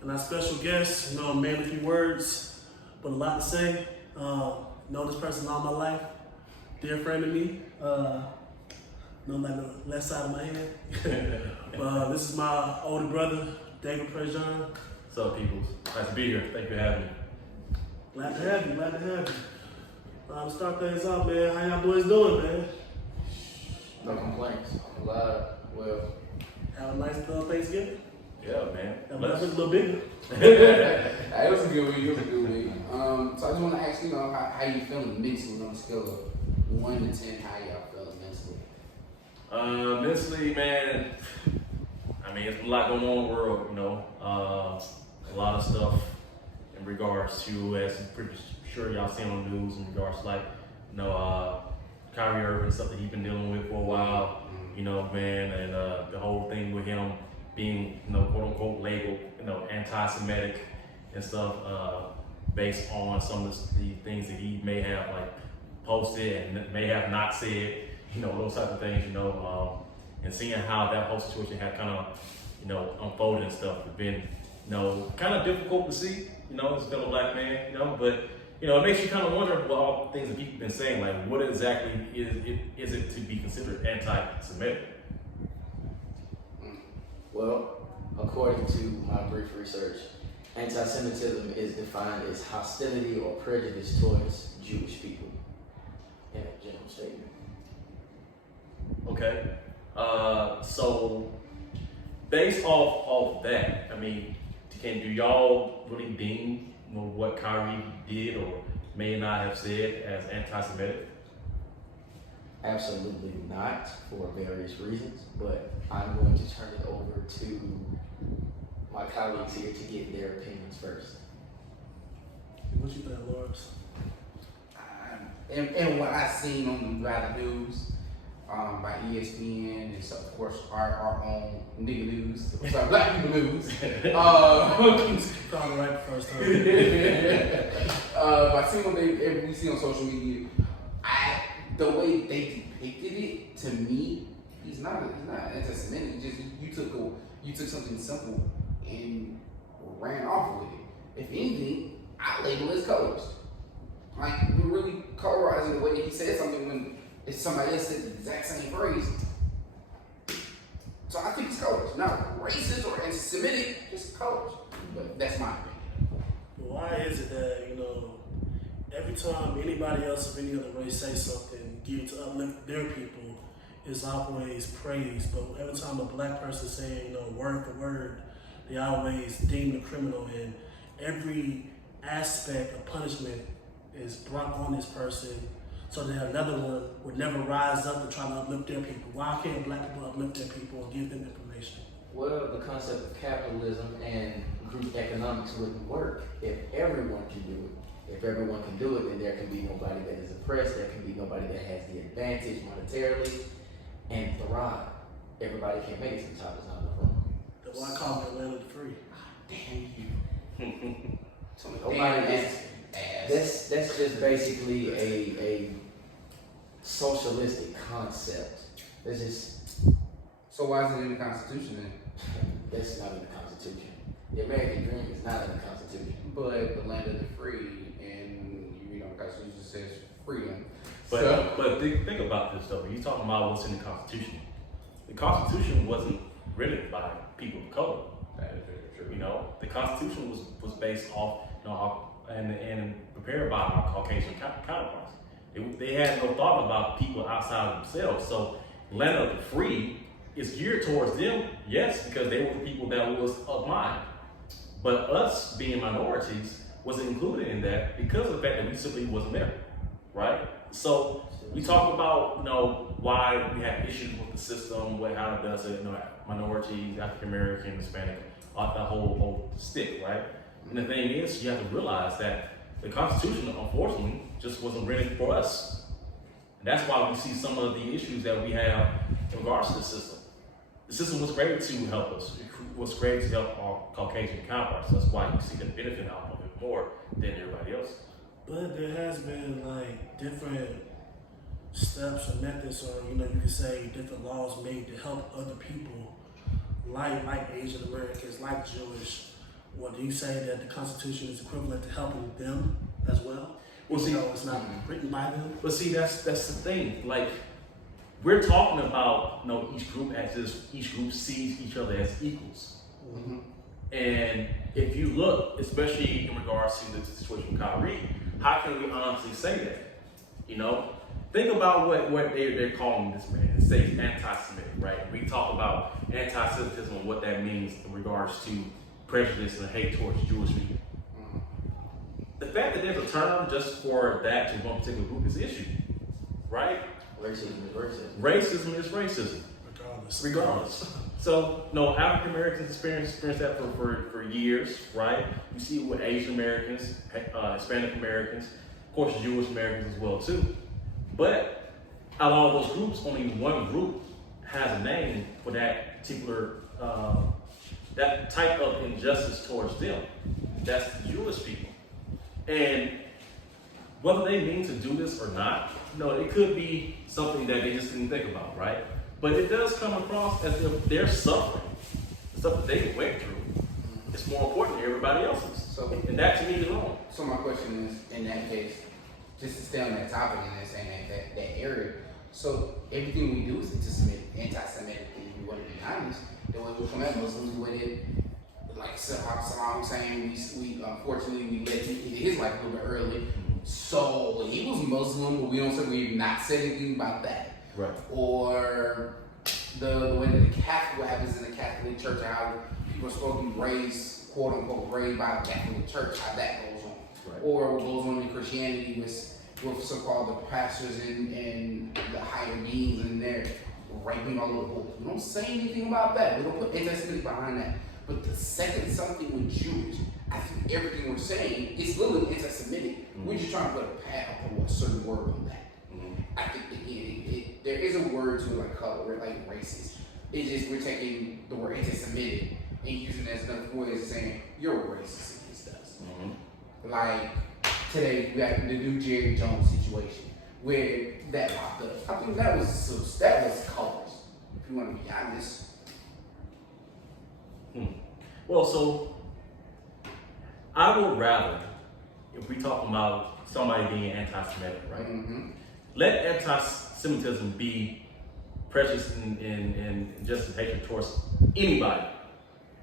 and our special guest, man, a few words, but a lot to say. Know this person all my life, dear friend of me. Know like the left side of my hand. This is my older brother, David Prejean. What's up, peoples? Nice to be here. Thank you for having me. Glad to have you. To start things off, man. How y'all boys doing, man? No complaints. I'm alive. Well, Have a nice Thanksgiving. Yeah, man. That was a little bigger. it was a good week. So I just want to ask, how you feeling mentally on a scale of 1 to 10, how y'all feeling mentally? Mentally, man, I mean, it's a lot going on in the world, a lot of stuff in regards to, as I'm pretty sure y'all seen on the news, in regards to Kyrie Irving, something he's been dealing with for a while, and the whole thing with him being, quote unquote, labeled, anti-Semitic and stuff, based on some of the things that he may have posted and may have not said, those types of things, and seeing how that whole situation had kind of, unfolded and stuff, has been, kind of difficult to see, as a fellow black man, but, it makes you kind of wonder what all the things that people have been saying, what exactly is it to be considered anti-Semitic? Well, according to my brief research, anti-Semitism is defined as hostility or prejudice towards Jewish people. In a general statement. Okay. So based off that, I mean, do y'all really deem what Kyrie did or may not have said as anti-Semitic? Absolutely not, for various reasons, but I'm going to turn it over to my colleagues here to get their opinions first. What you think, Lawrence? And what I seen on the news by ESPN and so of course our own nigga news, sorry, black people news. Probably right the first time. By seeing what we see on social media, the way they depicted it, to me, he's not anti-Semitic. Just you took something simple and ran off with it. If anything, I label it as colors. We're really colorizing the way that he said something when if somebody else said the exact same phrase. So I think it's colors. Not racist or anti-Semitic, just colors. But that's my opinion. Why is it that, every time anybody else of any other race say something, geared to uplift their people, is always praise, but every time a black person saying, word for word, they always deem the criminal, and every aspect of punishment is brought on this person so that another one would never rise up to try to uplift their people. Why can't black people uplift their people and give them information? Well, the concept of capitalism and group economics wouldn't work if everyone can do it. If everyone can do it, then there can be nobody that is oppressed, there can be nobody that has the advantage monetarily and thrive. Everybody can't make it to the top, is not enough room. That's why I call it Atlanta the Free. Damn you. That's just basically a socialistic concept. That's just. So why is it in the Constitution then? That's not in the Constitution. The American dream is not in the Constitution. But the land of the free, and the Constitution says freedom. But think about this though. You're talking about what's in the Constitution. The Constitution wasn't written by people of color. That is very true. The Constitution was based off, and prepared by our Caucasian counterparts. They had no thought about people outside of themselves. So, land of the free is geared towards them, yes, because they were the people that was of mind. But us being minorities wasn't included in that because of the fact that we simply wasn't there, right? So we talk about, why we have issues with the system, how it does it, minorities, African American, Hispanic, that whole stick, right? And the thing is, you have to realize that the Constitution, unfortunately, just wasn't written for us. And that's why we see some of the issues that we have in regards to the system. The system was created to help us. It was created to help our Caucasian counterparts. That's why you see the benefit out of it more than everybody else. But there has been different steps or methods, or you could say different laws made to help other people, like Asian Americans, like Jewish, Well, do you say that the Constitution is equivalent to helping them as well? Well, see, it's not written by them. but see, that's the thing. Like, we're talking about, each group as if each group sees each other as equals. Mm-hmm. And if you look, especially in regards to the situation with Kyrie, how can we honestly say that? Think about what they're calling this man. It says anti-Semitic, right? We talk about anti-Semitism and what that means in regards to prejudice and hate towards Jewish people. The fact that there's a term just for that to one particular group is an issue, right? Racism is racism. Racism is racism, regardless. So, African Americans experience that for years, right? You see it with Asian Americans, Hispanic Americans, of course, Jewish Americans as well too. But out of all those groups, only one group has a name for that particular that type of injustice towards them. That's the Jewish people. And whether they mean to do this or not, it could be something that they just didn't think about, right? But it does come across as if they're suffering. The stuff that they went through is more important than everybody else's. And that to me is wrong. So my question is, in that case, just to stay on that topic and saying that area, so everything we do is anti-Semitic, if you want to be honest. The way we come at Muslims with it, like Saddam Hussein, we unfortunately we let him into his life a little bit early. So he was Muslim, but we don't say we've not said anything about that. Right. Or the way that what happens in the Catholic Church, how people are supposed to be raised, quote unquote, raised by the Catholic Church, how that goes on. Right. Or what goes on in Christianity with so-called the pastors and the higher beings in there raping all over the book. We don't say anything about that. We don't put anti-Semitic behind that. But the second something with Jews, I think everything we're saying is literally anti-Semitic. We're just trying to put a certain word on that. I think again, there is a word to it like color, like racist. It's just we're taking the word anti-Semitic and using it as another way of saying you're racist against us. Like today, we got the new Jerry Jones situation where that popped up. I think that was colors. If you want to be honest. Well, so I would rather, if we talk about somebody being anti-Semitic, right? Let anti-Semitism be prejudice and just hatred towards anybody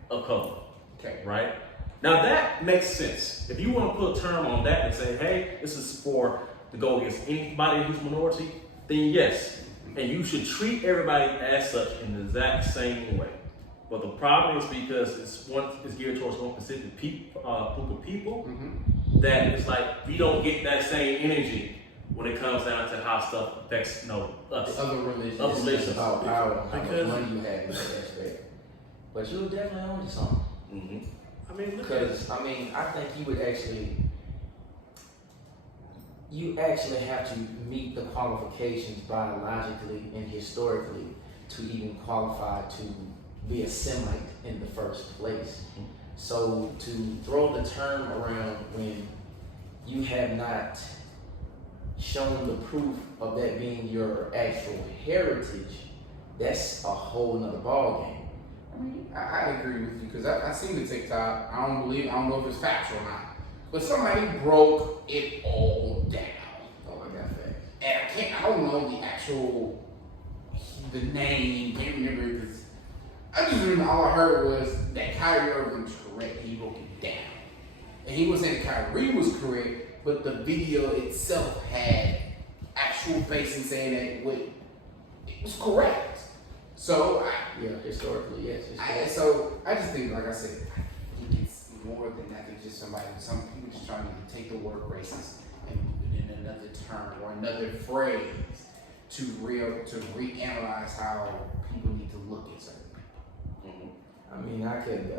of color. Okay. Right? Now that makes sense. If you want to put a term on that and say, hey, this is to go against anybody who's minority, then yes. And you should treat everybody as such in the exact same way. But the problem is because it's geared towards one specific group of people that it's like we don't get that same energy when it comes down to how stuff affects us. Other religions. It's about power, how much money you have in that aspect. But you're definitely on to something. Because I think you actually have to meet the qualifications biologically and historically to even qualify to be a Semite in the first place. So to throw the term around when you have not shown the proof of that being your actual heritage, that's a whole nother ballgame. I agree with you because I seen the TikTok. I don't know if it's factual or not, but somebody broke it all down. Oh, I got facts. And I don't know the name, can't remember it. I just remember all I heard was that Kyrie Irving was correct. He broke it down. And he was saying Kyrie was correct, but the video itself had actual facing saying that it was correct. So, historically, yes. So I just think, like I said, I think it's more than that. It's just some people just trying to take the word racist and put it in another term or another phrase to reanalyze how people need to look at certain people. I could.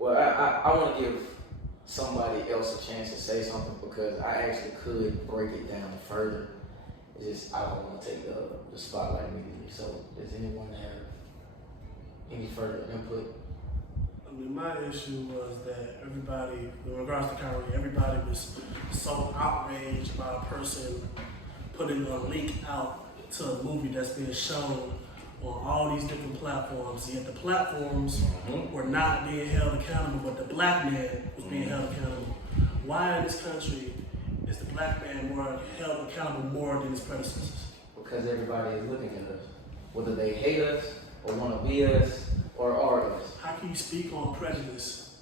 I want to give somebody else a chance to say something because I actually could break it down further. It's just I don't want to take the spotlight immediately. So, does anyone have any further input? My issue was that everybody, in regards to Kyrie, everybody was so outraged by a person putting a link out to a movie that's being shown on all these different platforms, yet the platforms were not being held accountable, but the black man was being held accountable. Why in this country is the black man more held accountable more than his predecessors? Because everybody is looking at us, whether they hate us or want to be us or are us. How can you speak on prejudice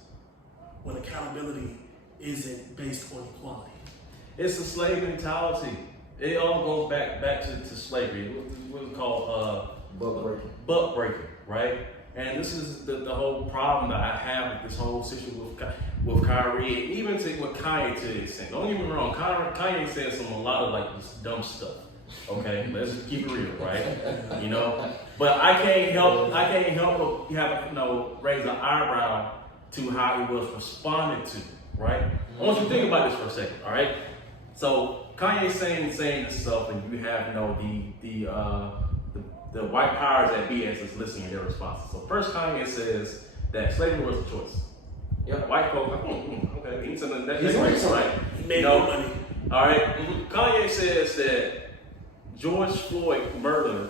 when accountability isn't based on equality? It's a slave mentality. It all goes back to slavery. What we call buck breaking, right? And this is the whole problem that I have with this whole situation with Kyrie, even with Kanye to the extent. Don't get me wrong, Kanye says a lot of like this dumb stuff. Okay, let's just keep it real, right? You know, but I can't help but raise an eyebrow to how it was responded to, right? I want you to think about this for a second, all right? So Kanye's saying this stuff, and you have the white powers that be as is listening to their responses. So first, Kanye says that slavery was a choice. Yep. White folks, okay, he's something that's right. He made no money. All right. Kanye says that George Floyd murder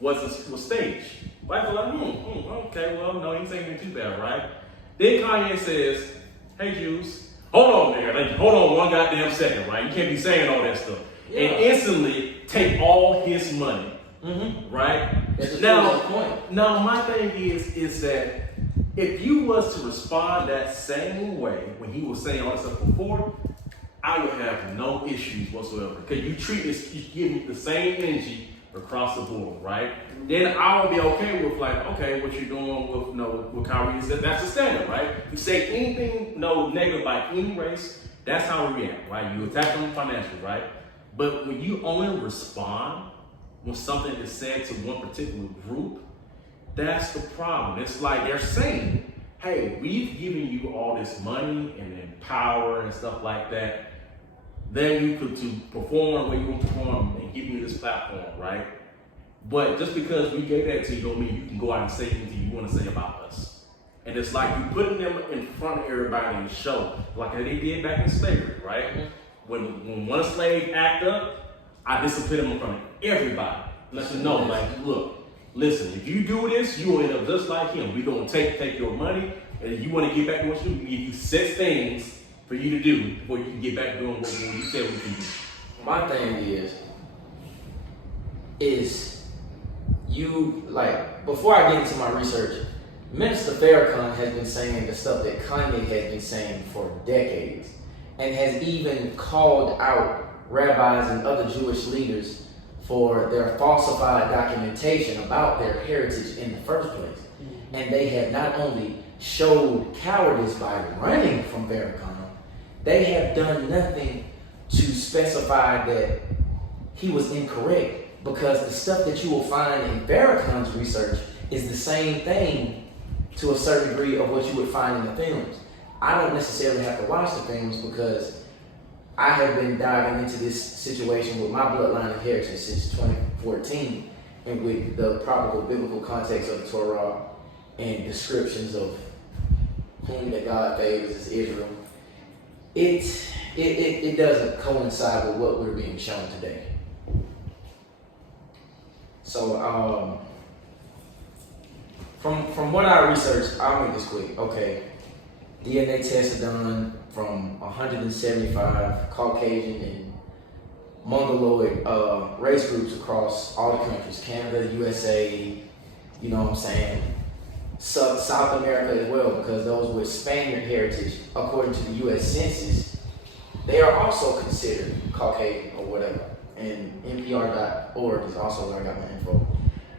was staged. White folks like, okay, well, no, he's ain't too bad, right? Then Kanye says, hey, Jews, hold on there, hold on one goddamn second, right? You can't be saying all that stuff. Yeah. And instantly take all his money, right? Now, my thing is that if you was to respond that same way when he was saying all that stuff before, I would have no issues whatsoever. Because you give me the same energy across the board, right? Then I would be okay with okay, what you're doing with Kyrie is that's the standard, right? You say anything negative by any race, that's how we react, right? You attack them financially, right? But when you only respond when something is said to one particular group, that's the problem. It's like they're saying, hey, we've given you all this money and power and stuff like that. Then you could to perform where you want to perform and give you this platform, right? But just because we gave that to you don't mean you can go out and say anything you want to say about us. And it's like you putting them in front of everybody and show, like they did back in slavery, right? When one slave act up, I discipline them in front of everybody. Let them know, look, listen, if you do this, you will end up just like him. We're gonna take your money, and if you want to get back to what you do, you set things for you to do before you can get back to doing what you said we can do. My thing is you before I get into my research, Minister Farrakhan has been saying the stuff that Kanye has been saying for decades, and has even called out rabbis and other Jewish leaders for their falsified documentation about their heritage in the first place. And they have not only showed cowardice by running from Farrakhan, they have done nothing to specify that he was incorrect, because the stuff that you will find in Farrakhan's research is the same thing to a certain degree of what you would find in the films. I don't necessarily have to watch the films because I have been diving into this situation with my bloodline and heritage since 2014, and with the probable biblical context of the Torah and descriptions of whom that God favors as Israel. It doesn't coincide with what we're being shown today. So from what I researched, I'll make this quick. Okay, DNA tests are done from 175 Caucasian and Mongoloid race groups across all the countries, Canada, USA, you know what I'm saying, South America as well, because those with Spaniard heritage, according to the U.S. Census, they are also considered Caucasian or whatever. And NPR.org is also where I got my info.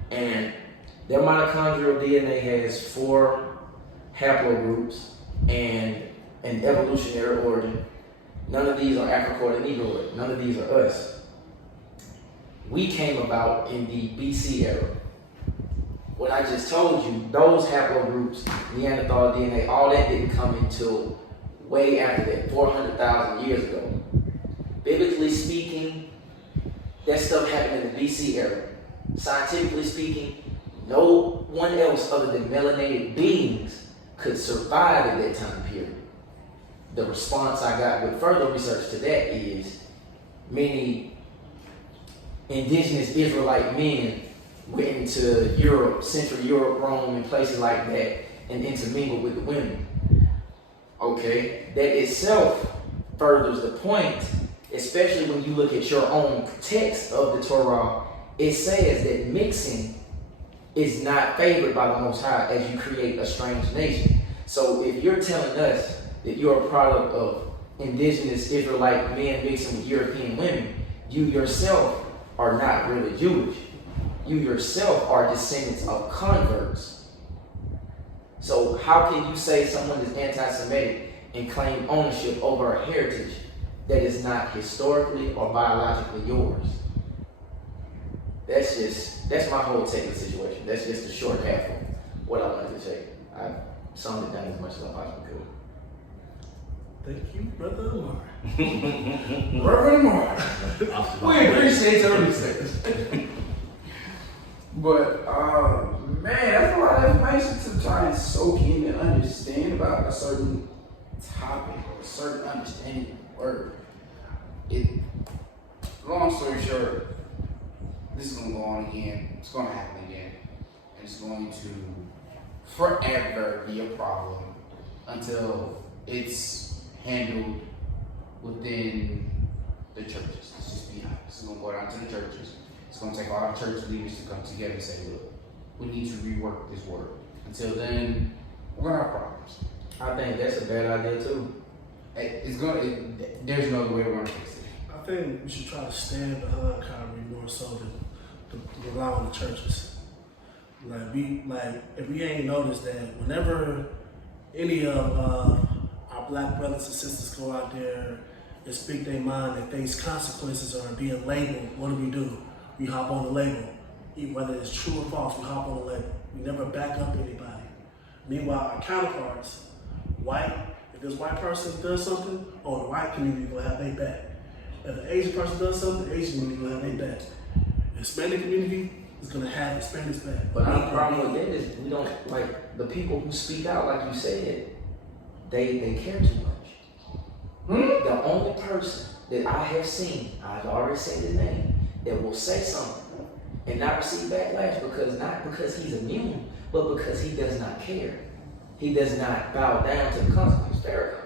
And their mitochondrial DNA has 4 haplogroups and an evolutionary origin. None of these are Africa or the Negroid. None of these are us. We came about in the BC era. What I just told you, those haplogroups, Neanderthal DNA, all that didn't come until way after that, 400,000 years ago. Biblically speaking, that stuff happened in the BC era. Scientifically speaking, no one else other than melanated beings could survive at that time period. The response I got with further research to that is many indigenous Israelite men went into Europe, Central Europe, Rome, and places like that, and intermingled with the women. Okay, that itself furthers the point, especially when you look at your own text of the Torah. It says that mixing is not favored by the Most High as you create a strange nation. So if you're telling us that you're a product of indigenous Israelite men mixing with European women, you yourself are not really Jewish. You yourself are descendants of converts. So how can you say someone is anti-Semitic and claim ownership over a heritage that is not historically or biologically yours? That's my whole take of the situation. That's just the short half of what I wanted to say. I summed it down as much as I possibly could. Thank you, Brother Amar. Reverend Mark. We appreciate your research. But man, that's a lot of information to try and soak in and understand about a certain topic or a certain understanding of the word. Long story short, this is gonna go on again. It's gonna happen again. And it's going to forever be a problem until it's handled within the churches. Let's just be honest. It's gonna go down to the churches. It's gonna take all the church leaders to come together and say, look, we need to rework this word. Until then, we're gonna have problems. I think that's a bad idea too. There's no other way we're gonna fix it. I think we should try to stand behind Kyrie more so than to rely on the churches. If we ain't noticed that whenever any of our black brothers and sisters go out there and speak their mind and face consequences or being labeled, what do? We hop on the label. Whether it's true or false, we hop on the label. We never back up anybody. Meanwhile, our counterparts, white, if this white person does something, the white community will have their back. If the Asian person does something, the Asian community will have their back. The Hispanic community is going to have Hispanics back. But our problem with that is we don't, like, the people who speak out, like you said, they care too much. The only person that I have seen, I've already said his name, that will say something and not receive backlash not because he's immune, but because he does not care. He does not bow down to the consequences. Farrakhan.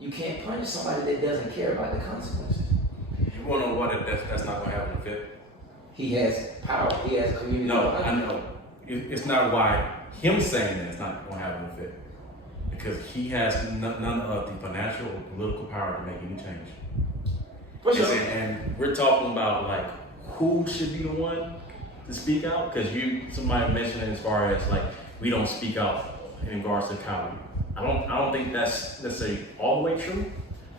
You can't punish somebody that doesn't care about the consequences. You want to know what that's not going to have an effect? He has power. He has community. No, I know. It's not why him saying that it's not going to have an effect. Because he has none of the financial or political power to make any change. And we're talking about like who should be the one to speak out, because somebody mentioned it as far as like we don't speak out in regards to Kyrie. I don't think that's necessarily all the way true.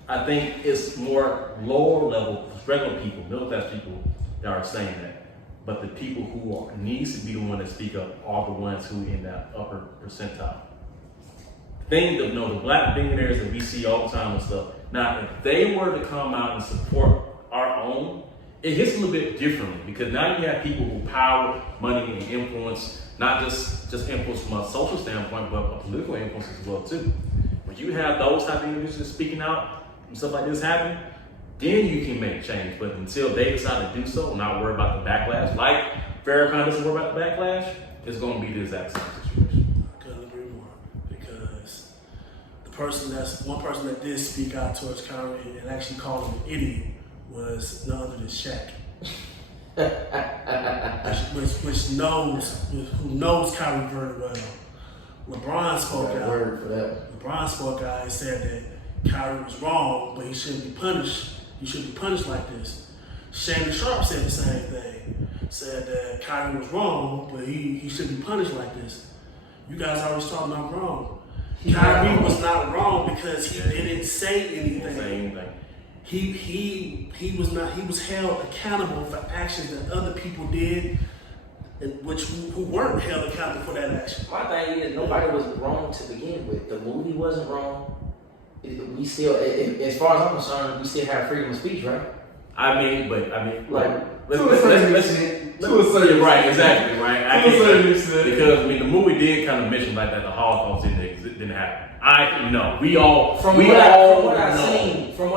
I think it's more lower level, regular people, middle class people that are saying that. But the people who needs to be the one to speak up are the ones who in that upper percentile. The black billionaires that we see all the time and stuff. Now, if they were to come out and support our own, it hits a little bit differently, because now you have people who power, money, and influence, not just influence from a social standpoint, but a political influence as well too. When you have those type of individuals speaking out and stuff like this happen, then you can make change. But until they decide to do so and not worry about the backlash, like Farrakhan doesn't worry about the backlash, it's going to be the exact same situation. I couldn't agree more, because one person that did speak out towards Kyrie and actually called him an idiot was none other than Shaq. who knows Kyrie very well. LeBron spoke out. Word for that. LeBron spoke out and said that Kyrie was wrong, but he shouldn't be punished. He shouldn't be punished like this. Shannon Sharp said the same thing. Said that Kyrie was wrong, but he shouldn't be punished like this. You guys always talking about wrong. Kyrie was not wrong because he didn't say anything. He was held accountable for actions that other people did, who weren't held accountable for that action. My thing is, nobody was wrong to begin with. The movie wasn't wrong. We still, as far as I'm concerned, we still have freedom of speech, right? Let's To a certain right, exactly, right. I To a can't- certain extent. because I mean the movie did kind of mention like that the Holocaust didn't happen. We all From know. what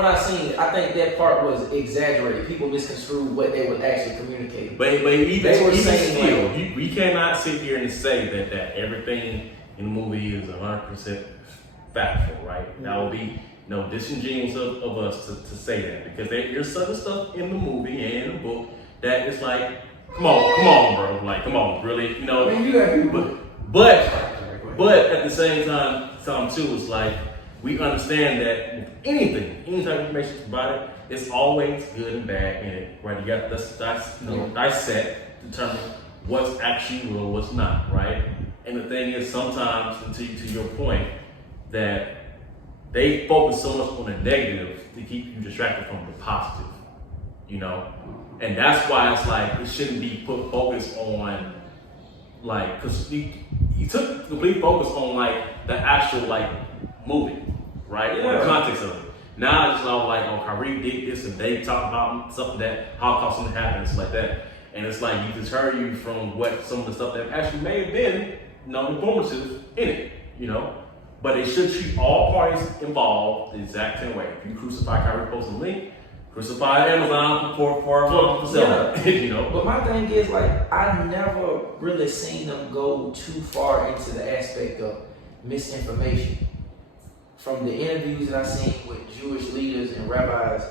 I've seen, I think that part was exaggerated. People misconstrued what they were actually communicating. But even They were even saying, still, we cannot sit here and say that everything in the movie is 100% factual, right? That would be disingenuous of us to say that, because there's certain stuff in the movie and in the book that it's like, come on, bro, like, come on, really, I mean, you got people. But at the same time too, it's like we understand that with any type of information provided, it's always good and bad in it, right? You got to dissect, determine what's actually real, what's not, right? And the thing is, sometimes, to your point, that they focus so much on the negative to keep you distracted from the positive, and that's why it's like it shouldn't be put focus on, like, because he took complete focus on like the actual like movie, right? Yeah. The context of it. Now it's all like, Kyrie did this and they talk about something that Holocaust didn't happen and stuff like that, and it's like you deter you from what some of the stuff that actually may have been informative in it, But it should treat all parties involved the exact same way. If you crucify Kyrie, post a link. Crucify Amazon for selling. But my thing is, like, I never really seen them go too far into the aspect of misinformation. From the interviews that I've seen with Jewish leaders and rabbis,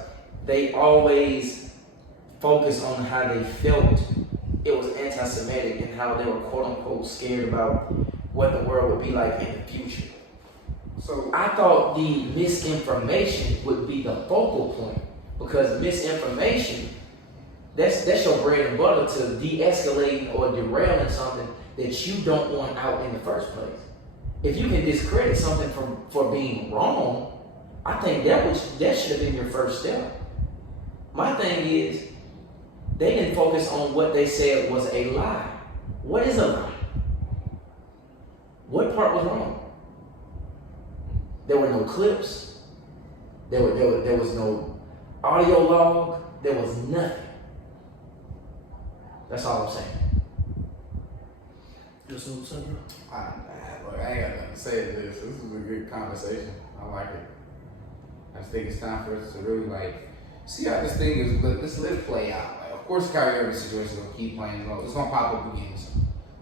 they always focus on how they felt it was anti-Semitic and how they were quote unquote scared about what the world would be like in the future. So I thought the misinformation would be the focal point, because misinformation, that's your bread and butter to de-escalating or derailing something that you don't want out in the first place. If you can discredit something for being wrong, I think that should have been your first step. My thing is, they didn't focus on what they said was a lie. What is a lie? What part was wrong? There were no clips. There was no audio log. There was nothing. That's all I'm saying. Just what I'm saying, bro. I ain't got nothing to say to this. This was a good conversation. I like it. I just think it's time for us to really see how this thing is. Let's let it play out. Of course, Kyrie Irving situation is gonna keep playing. It's gonna pop up again.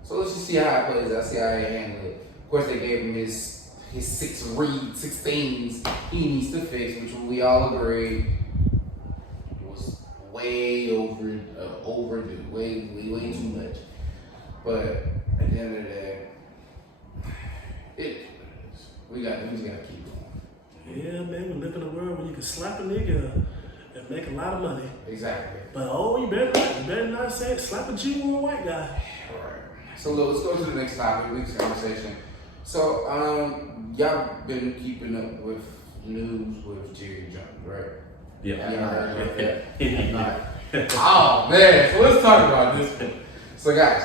So let's just see how it plays out. See how they handle it. Of course, they gave him his 6 things he needs to fix, which we all agree was way overdue, way too much. But at the end of the day, we just gotta keep going. Yeah, man, we live in a world where you can slap a nigga and make a lot of money. Exactly. But you better not say slap a Jew or a white guy. Alright. So let's go to the next topic, next conversation. So y'all been keeping up with news with Jerry Jones, right? Yeah. Y'all heard about that? Oh man, so let's talk about this one. So guys,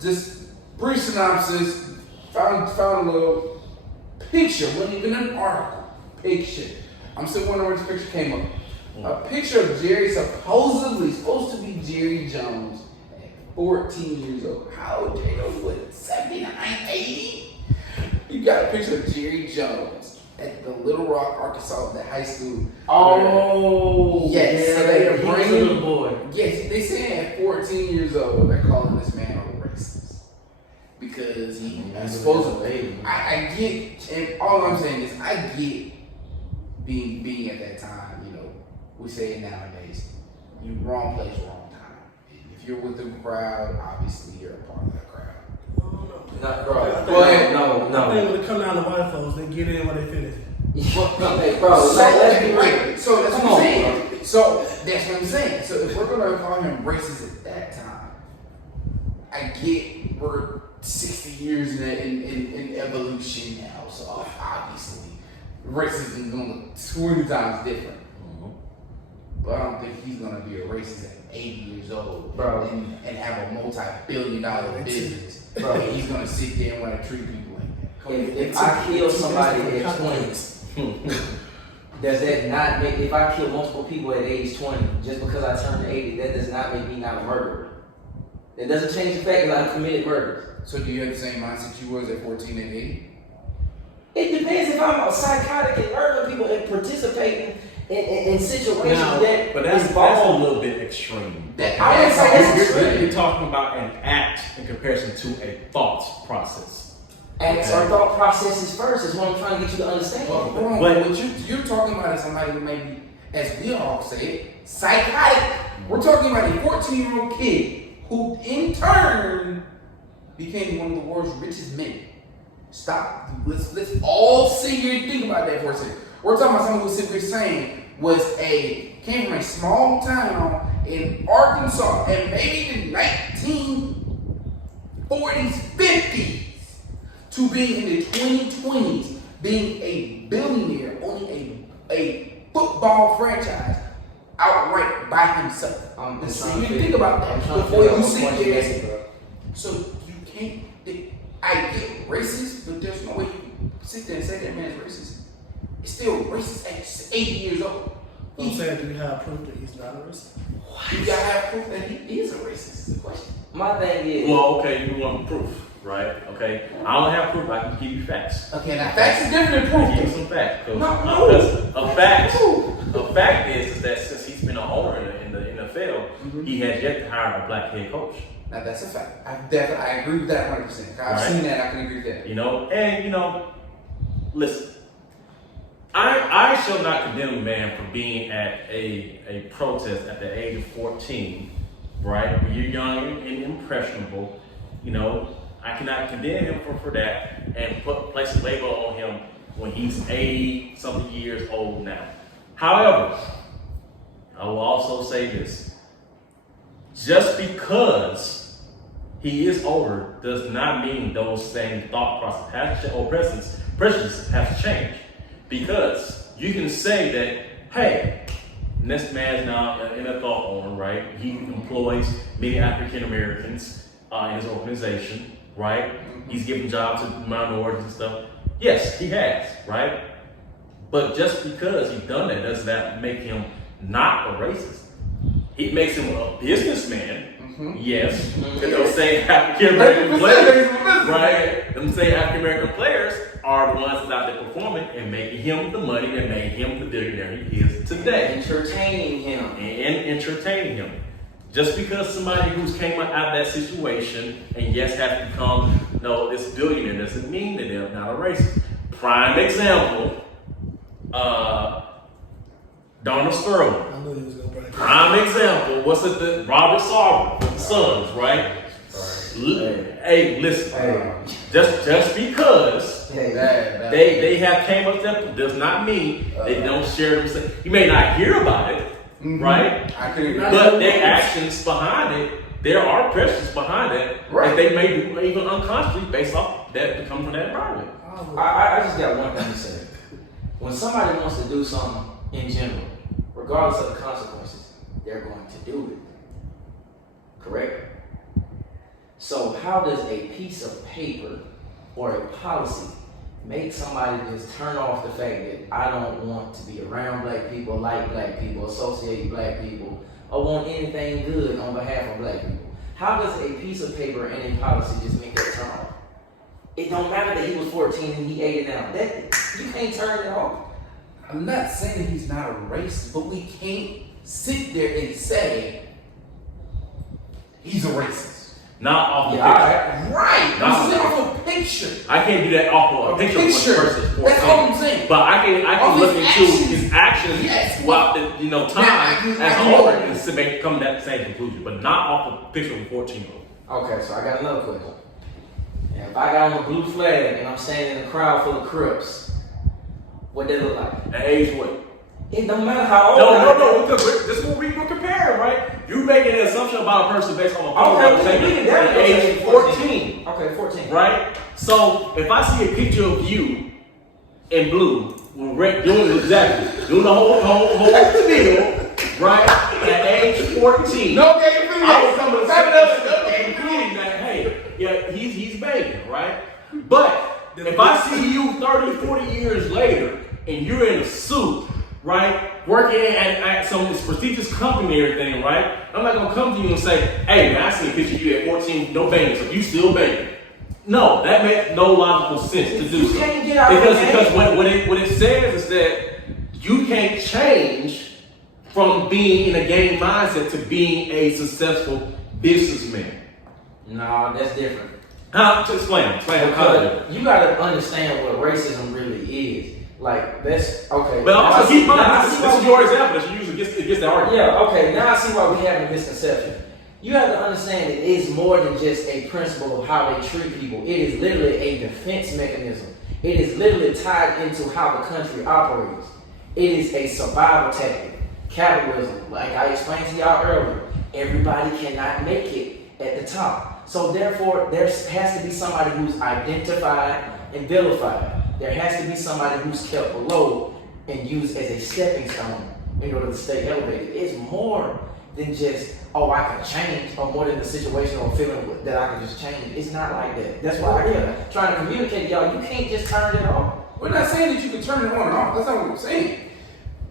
just brief synopsis. Found a little picture, wasn't even an article. Picture. I'm still wondering where this picture came up. A picture of Jerry, supposedly supposed to be Jerry Jones at 14 years old. How old Jerry Jones? What, 79, 80? You got a picture of Jerry Jones at the Little Rock, Arkansas, the high school. Oh, yes. yeah, So they are he was a bringing, little boy. yes, they say at 14 years old, they're calling this man a racist. Because he supposedly, I get, and all I'm saying is I get being at that time, we say it nowadays, you wrong place, wrong time. If you're with the crowd, obviously you're a part of that crowd. Not, bro. I think when it come down to white folks, they get in where they fit in. Okay, bro. Let's be right. So that's what I'm saying. So that's what I'm saying. So if we're gonna call him racist at that time, I get we're 60 years in evolution now. So obviously, racism is gonna look 20 times different. But I don't think he's gonna be a racist at 80 years old, bro, and have a multi-billion-dollar business. Bro, and he's gonna sit there and want to treat people like that. If I kill somebody at 20, does that not make? If I kill multiple people at age 20, just because I turned 80, that does not make me not a murderer. It doesn't change the fact that I've committed murders. So do you have the same mindset you was at 14 and 8? It depends if I'm a psychotic and murdering people and participating in situations that but that's a little bit extreme. I wouldn't say that's extreme. You're talking about an act in comparison to a thought process. Acts or thought processes first is what I'm trying to get you to understand. But what you're talking about is somebody who may be, as we all say, psychotic. We're talking about a 14-year-old kid who, in turn, became one of the world's richest men. Stop. Let's all sit here and think about that for a second. We're talking about someone who simply saying came from a small town in Arkansas and maybe the 1940s, 50s to being in the 2020s, being a billionaire, owning a football franchise outright by himself. So you think about that before you sit there. So you can't. I get racist, but there's no way you can sit there and say that man's racist. It's still racist at 80 years old. I'm saying, do you have proof that he's not a racist? You gotta have proof that he is a racist. Is the question. My thing is. Well, okay, you want proof, right? Okay, I don't have proof. I can give you facts. Okay, now facts is different than I'll give you proof. some facts. No. Because a fact is that since he's been an owner in the NFL, he has yet to hire a black head coach. Now that's a fact. I agree with that 100%. I've seen that. I can agree with that. Listen. I shall not condemn a man for being at a protest at the age of 14, right? When you're young and impressionable, I cannot condemn him for that and place a label on him when he's 80 something years old now. However, I will also say this: just because he is older does not mean those same thought process prejudices have to change. Because you can say that, hey, this man's now an NFL owner, right? He employs many African Americans in his organization, right? He's giving jobs to minorities and stuff. Yes, he has, right? But just because he's done that does that make him not a racist. It makes him a businessman. Yes, those same African American players, right? Them same African American players are the ones that's out there performing and making him the money that made him the billionaire he is today. Entertaining him. Just because somebody who's came out of that situation and yes has become this billionaire doesn't mean that they're not a racist. Prime example, Donald Sterling. I knew he was going to bring it. Prime example, the Robert Sarver, the Sons, right? Hey, listen. Just because they have came up there does not mean they don't share them. You may not hear about it, right? I can agree. But their actions behind it, there are pressures behind it that they may do even unconsciously based off that come from that environment. I just got one thing to say. When somebody wants to do something in general, regardless of the consequences, they're going to do it. Correct? So how does a piece of paper or a policy make somebody just turn off the fact that I don't want to be around black people, like black people, associate black people, or want anything good on behalf of black people? How does a piece of paper and a policy just make that turn off? It don't matter that he was 14 and he 80 now. You can't turn it off. I'm not saying he's not a racist, but we can't sit there and say he's a racist. Not off the picture. Right. This is off a picture. I can't do that off of a picture of one person. That's all I'm saying. But I can look into his actions Yes. throughout the time as an owner and come to that same conclusion. But not off a picture of a 14-year-old. Okay, so I got another question. And if I got on a blue flag and I'm standing in a crowd full of Crips, what they look like? At age what? It don't matter how old. No, because this is what we're comparing, right? You making an assumption about a person based on a age 14. Okay, 14. Right? So if I see a picture of you in blue, with red, doing the whole deal, right? At age 14. No game for I was coming to the conclusion that, hey, yeah, he's banging, right? But if I see you 30, 40 years later and you're in a suit right? Working at some this prestigious company and everything, right? I'm not gonna come to you and say, hey man, I seen a picture of you at 14, no banging, so you still banging. No, that makes no logical sense to do so. Can't get out Because what it says is that you can't change from being in a game mindset to being a successful businessman. No, that's different. How to explain? Because you gotta understand what racism really is. Like, that's okay. But also keep in mind, this this is your example that you use against the argument. Yeah, okay, now I see why we have a misconception. You have to understand it is more than just a principle of how they treat people. It is literally a defense mechanism. It is literally tied into how the country operates. It is a survival tactic. Capitalism, like I explained to y'all earlier, everybody cannot make it at the top. So therefore, there has to be somebody who's identified and vilified. There has to be somebody who's kept below and used as a stepping stone in order to stay elevated. It's more than just, oh, I can change, or more than the situation or feeling that I can just change. It's not like that. That's why I kept trying to communicate to y'all, you can't just turn it off. We're not saying that you can turn it on and off. That's not what we're saying.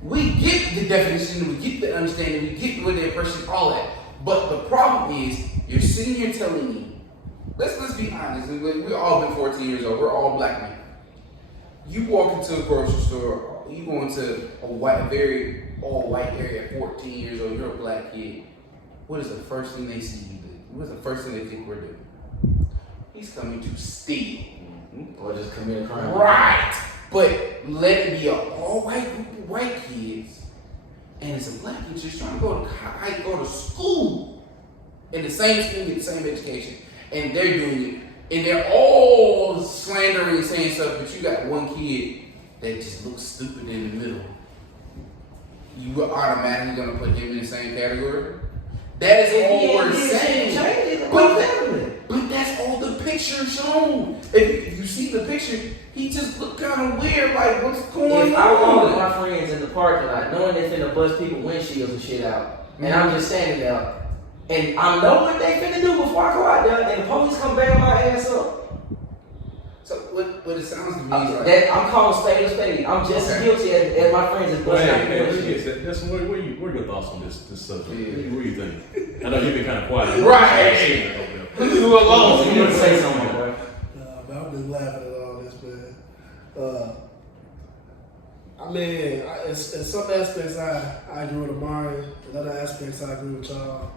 We get the definition, we get the understanding, we get what the impression, all that. But the problem is, you're sitting here telling me, let's be honest, we've all been 14 years old, we're all black men. You walk into a grocery store, you go into a very all-white area at 14 years old, you're a black kid. What is the first thing they see you do? What is the first thing they think we're doing? He's coming to steal. Or just commit a crime. Right. But let it be an all-white group of white kids, and it's a black kid just trying to go to school. In the same school, get the same education. And they're doing it. And they're all slandering and saying stuff, but you got one kid that just looks stupid in the middle. You are automatically going to put him in the same category? That is all we're saying. But that's all the picture shown. If you see the picture, he just looked kind of weird, like, what's going on? If I walk with my friends in the parking lot, knowing they finna bust people windshields and shit out, and I'm just standing there, and I know what they finna do before I go out there, and the police come back my ass up. So what it sounds to me is like, that I'm calling spade a spade. I'm just as guilty as my friends is busting out windshields. What are your thoughts on this subject? What do you think? I know you've been kind of quiet. right. You alone. You want to say something, boy? But I'm just laughing at all this, man. I mean, in some aspects I agree with Amari. In other aspects I agree with y'all.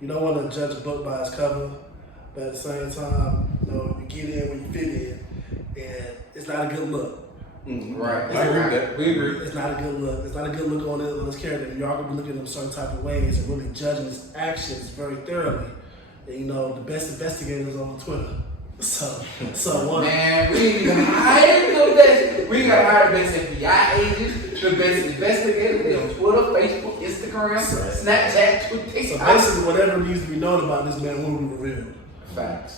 You don't want to judge a book by its cover, but at the same time, you get in when you fit in, and it's not a good look. Right. I agree with that. We agree. It's not a good look. It's not a good look on this character. Y'all gonna be looking at him certain type of ways and really judging his actions very thoroughly. And, the best investigators on Twitter. So one. Man, we ain't even hired the best. We gotta hire the best FBI agents, the best investigators. They on Twitter, Facebook, Instagram, Snapchat, Twitter. So basically, whatever needs to be known about this man will be revealed. Facts.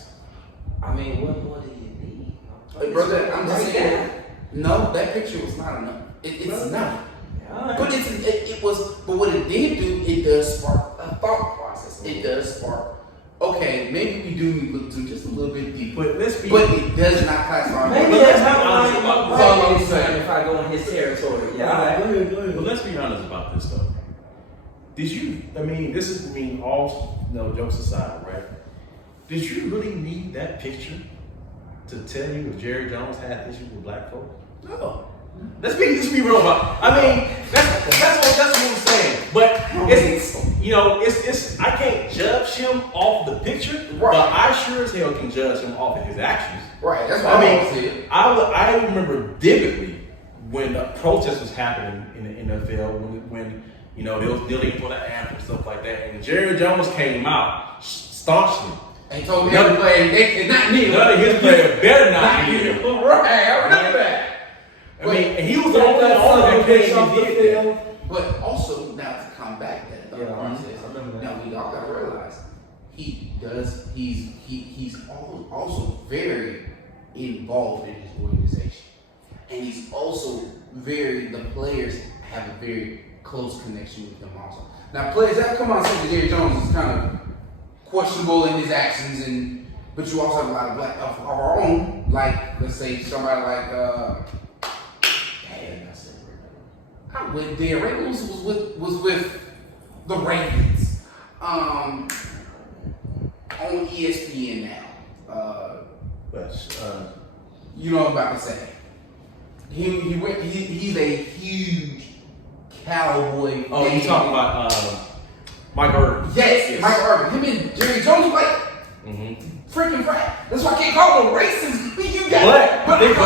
I mean, what more do you need? Hey, brother, I'm just saying. No, that picture was not enough. It's not. Right. But it was. But what it did do, it does spark a thought process. It does spark. Okay, maybe we do need to look to just a little bit deeper. But let's be. But it does not classify. Maybe But that's let's be how honest I'm about going this. if I go in his territory. Yeah, Go ahead. But let's be honest about this though. Did you? I mean, this is. I mean, all jokes aside, right? Did you really need that picture to tell you if Jerry Jones had issues with black folks? No. Let's be real about. I mean, that's what I'm saying. But it's I can't judge him off the picture, right. But I sure as hell can judge him off of his actions. Right. That's what I mean. I remember vividly when the protest was happening in the NFL when they was dealing for the anthem and stuff like that, and Jerry Jones came out staunchly. And told me every player they did not need him. None of his players better not need him. Right. I remember that. I mean, and he was the only that came and did that. But also, now to combat that process, I remember that. now we all gotta realize he's also very involved in his organization. And he's also the players have a very close connection with him also. Now players that come out and say that Jerry Jones is kind of questionable in his actions, but you also have a lot of black of our own, like let's say somebody like I went there. Ray Lewis was with the Ravens. On ESPN now. You know what I'm about to say. He's a huge cowboy. Oh, you talking about Mike Irvin? Yes, Mike Irvin. Him and Jerry Jones like freaking frat. That's why I can't call them racist. You got but that's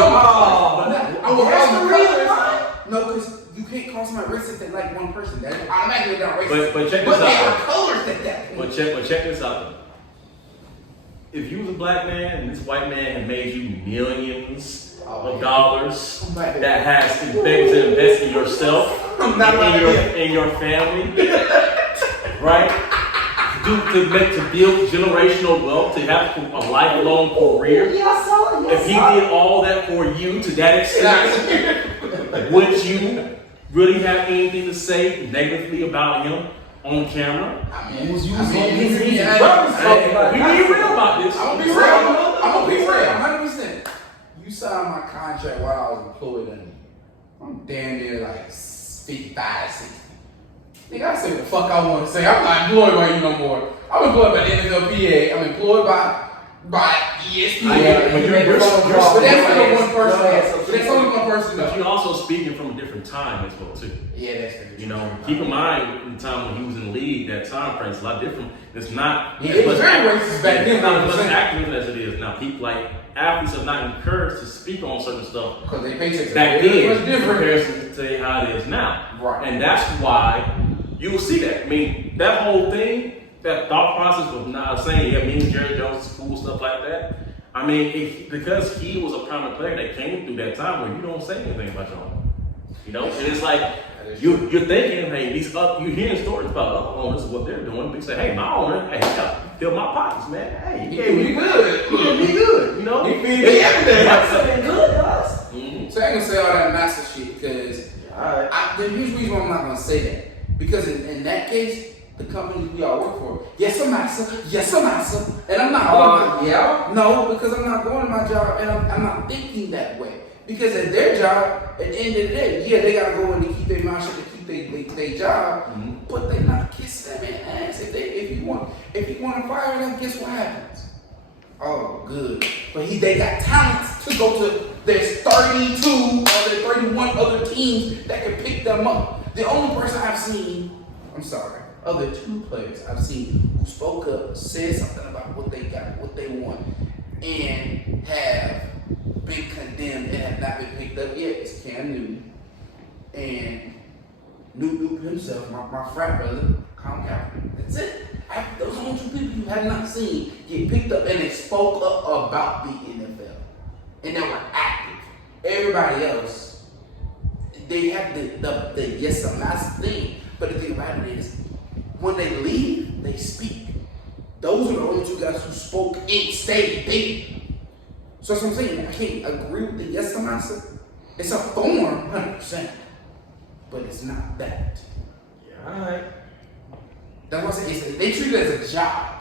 the reason why. No, because you can't call somebody racist that like one person. That automatically not racist. But check this but out. They are colors that. But check this out. If you was a black man and this white man had made you millions of dollars that has embedded to invest in yourself, in your family, right? To build generational wealth, to have a lifelong career. If he did all that for you to that extent, would you really have anything to say negatively about him on camera? We be real about this. I'm gonna be real. 100%. You signed my contract while I was employed under you. I'm damn near like 55, 60. Nigga, I say what the fuck I want to say. I'm not employed by you no more. I'm employed by the NFLPA. I'm employed by ESPN. But that's only one person. That's only one person. But you're also speaking from a different time as well too. Yeah, that's true. You know, keep in mind the time when he was in the league, that time frame is a lot different. It's not. Yeah, it was very racist back then. It's not as much activism as it is now. People like athletes are not encouraged to speak on certain stuff because they paychecks back then was different in comparison to how it is now. Right. And that's why you will see that. I mean, that whole thing, that thought process of not saying, yeah, me and Jerry Jones is cool, stuff like that. I mean, because he was a prominent player that came through that time where you don't say anything about your own. You know, and it's like you're thinking, hey, you're hearing stories about other owners, what they're doing. They say, hey, my owner, hey, he got fill my pockets, man. Hey, he gave me good. He gave me good. You know, he feed me everything. That's something good, guys. So I ain't gonna say all that master shit because the huge reason why I'm not gonna say that because in that case. The companies we all work for. Yes, I'm master. Yes, I'm master. And I'm not going yeah? No, because I'm not going to my job and I'm not thinking that way. Because at their job, at the end of the day, yeah, they got to go in to keep their mouth shut to keep their job, but they not kissing that man ass. If you want to fire them, guess what happens? Oh, good. But they got talent to go to. There's 32 or there's 31 other teams that can pick them up. The only person I've seen, I'm sorry, other two players I've seen who spoke up, said something about what they got, what they want, and have been condemned and have not been picked up yet. It's Cam Newton and Newton himself, my frat brother, Colin Kaepernick. That's it. Those are the only two people you have not seen get picked up and they spoke up about the NFL. And they were active. Everybody else, they have the yes or master thing. But the thing about it is, when they leave, they speak. Those are the only two guys who spoke and stayed there. So that's what I'm saying. I can't agree with the yes or master. It's a form, 100%. But it's not that. Yeah, all right. That's what I'm saying. They treat it as a job.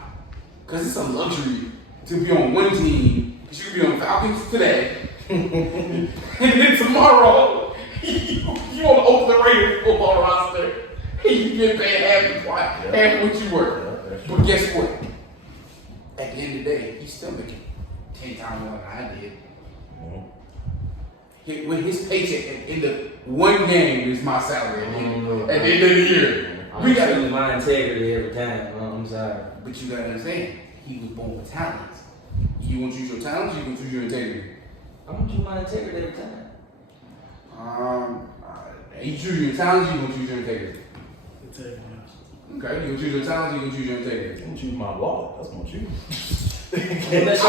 Because it's a luxury to be on one team. Because you can be on Falcons today. And then tomorrow, you want to open the Raiders football roster. You get paid half what you work. But guess what? At the end of the day, he's still making 10 times more than I did. With his paycheck at the end of one game is my salary at the end of the year. We got to lose my integrity every time. I'm sorry. But you got to understand, he was born with talents. You want to use your talents, you want to use your integrity. I'm going to use my integrity every time. You choose your talents, you want to use your integrity. Integrity. Okay, you want to choose your talents, you want to choose your integrity. I'm choosing my wallet. That's what I'm choosing. Because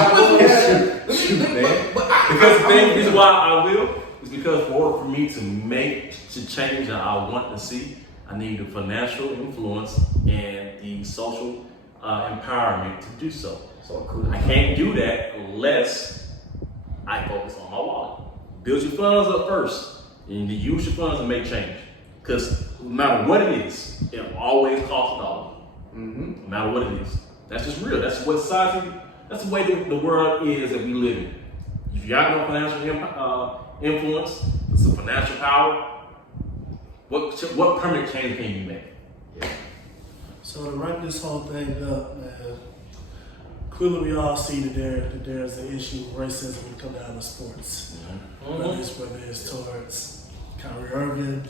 the reason why I will is because in order for me to change that I want to see, I need the financial influence and the social empowerment to do so. So I can't do that unless I focus on my wallet. Build your funds up first, and use your funds to make change. Because no matter what it is, it always costs a dollar. No matter what it is. That's just real. That's what society. That's the way the world is that we live in. If you got no financial influence, some financial power, What permanent change can you make? So to wrap this whole thing up, man, clearly we all see that there's an issue with racism when it comes down to sports. Whether it's towards Kyrie Irving,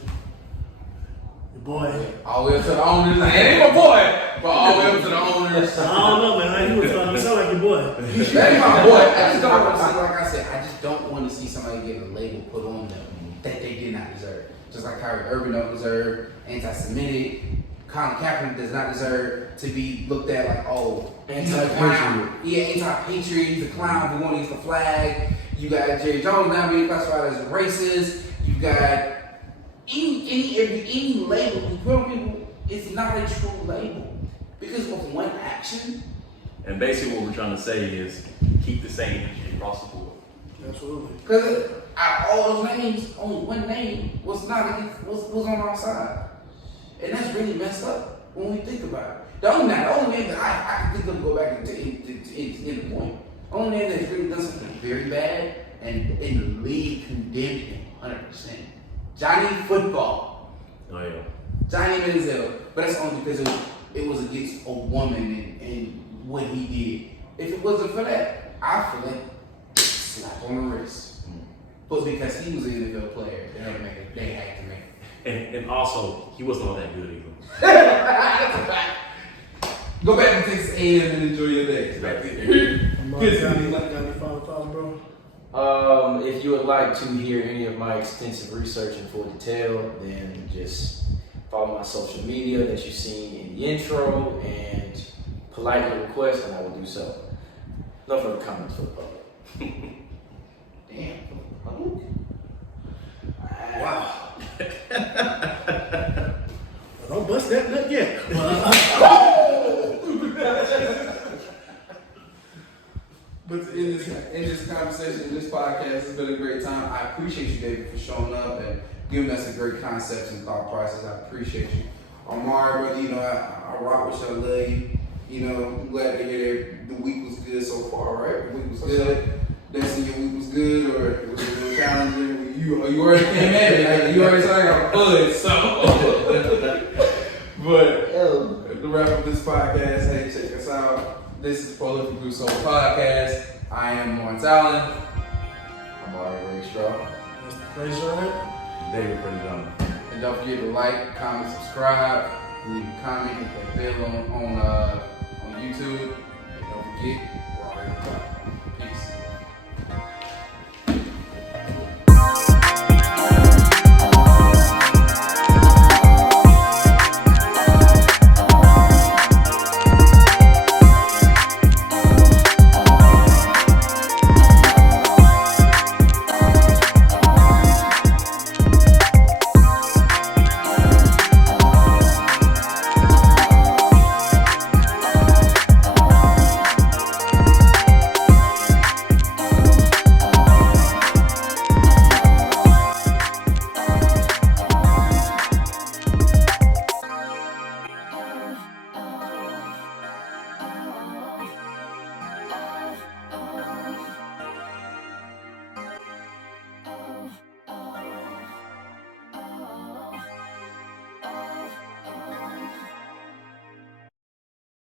your boy. All the way up to the owners. I ain't my boy, but all the way up to the owners. I don't know, man. He was talking to sound like your boy. That's my boy. I just don't want to see, like I said, I just don't want to see somebody get a label put on them that they did not deserve. Just like Kyrie Irving don't deserve, anti-Semitic, Colin Kaepernick does not deserve to be looked at like, oh, he's a clown. Yeah, anti-patriot, he's a clown who won't use the flag. You got Jerry Jones now being classified as a racist. You got any label we put on people is not a true label because of one action. And basically what we're trying to say is keep the same energy across the board. Absolutely. Because out of all those names, only one name was on our side. And that's really messed up when we think about it. The only name that I can think of to go back and the point. Only name that's really done something very bad and in the league condemned him 100%. Johnny Football. Oh yeah. Johnny Manziel. But that's only because it was against a woman and what he did. If it wasn't for that, I feel like slap on the wrist. But because he was an NFL player, they had to make it. And also, he wasn't all that good either. Go back to Texas A&M and enjoy your day. Back there. Got any final thoughts, bro? If you would like to hear any of my extensive research in full detail, then just follow my social media that you've seen in the intro and politely request, and I will do so. No further comments for the public. Damn. Wow. Don't bust that nut yet. But in this conversation, in this podcast, it's been a great time. I appreciate you, David, for showing up and giving us a great concepts and thought process. I appreciate you. Omar, brother, you know, I rock with you, I love you. You know, I'm glad to hear that the week was good so far, right? The week was good. Destiny, your week was good, or it was a little challenging? You already came at it. You already said I got a buzz, so. But to wrap up this podcast, hey, check us out. This is the Prolific Blue Soul Podcast. I am Lawrence Allen. I'm Ari Rakestraw. Praise your David pretty done. And don't forget to like, comment, subscribe, leave a comment, hit that bell on YouTube. And don't forget,